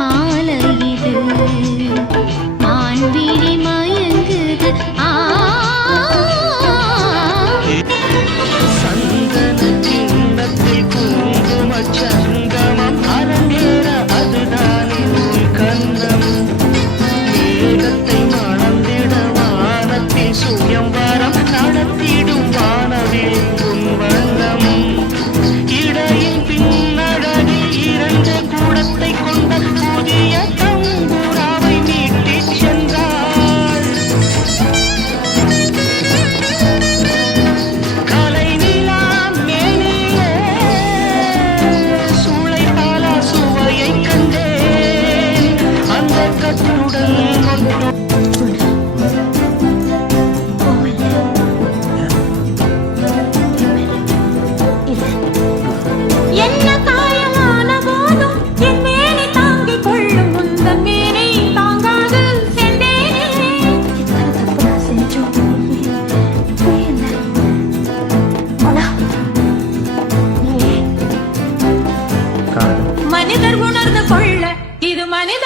மாலை இது மான்விழி மயங்குது சந்தன கிண்ணத்தில் குங்கும சங்கமம் அரங்கேற அதுதானே உன் கண்ணம் மேகத்தை மணந்திட வானத்தில் சுயம்பரம் நடத்திடும் வானவில் உன் வண்ணம் இடையில் பின்னழகில் இரண்டு கூடத்தை கொண்ட புதிய தம்புராவை மீட்டிச் சென்றாள் கலை நிலா மேனியே சூளை பாலா சுவையை கண்டேன் அந்த கட்டுடன் கொண்டு என்ன காயமான போதும் என் மேனி தாங்கிக் கொள்ளும் முந்தன் மேனி தாங்காது சென்றேனே மனிதர் உணர்ந்து கொள்ள இது மனித